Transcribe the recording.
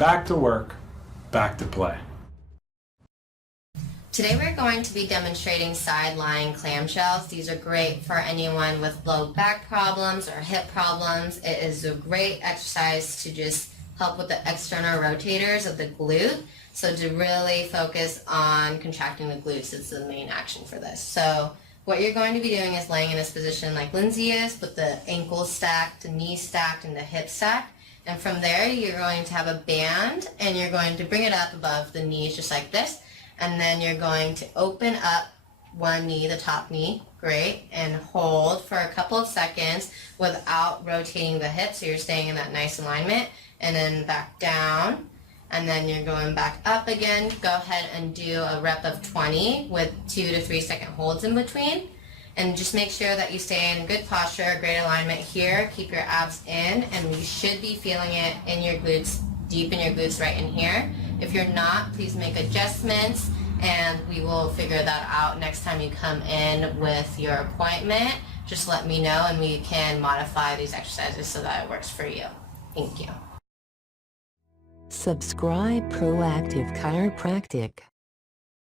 Back to work, back to play. Today we're going to be demonstrating side lying clamshells. These are great for anyone with low back problems or hip problems. It is a great exercise to just help with the external rotators of the glute. So to really focus on contracting the glutes is the main action for this. So what you're going to be doing is laying in this position like Lindsay is, with the ankles stacked, the knees stacked, and the hips stacked. And from there you're going to have a band and you're going to bring it up above the knees just like this. And then you're going to open up one knee, the top knee, great, and hold for a couple of seconds without rotating the hips, so you're staying in that nice alignment, and then back down, and then you're going back up again. Go ahead and do a rep of 20 with 2 to 3 second holds in between, and just make sure that you stay in good posture, great alignment here, keep your abs in, and you should be feeling it in your glutes, deep in your glutes right in here. If you're not, please make adjustments and we will figure that out next time you come in with your appointment. Just let me know and we can modify these exercises so that it works for you. Thank you. Subscribe Proactive Chiropractic.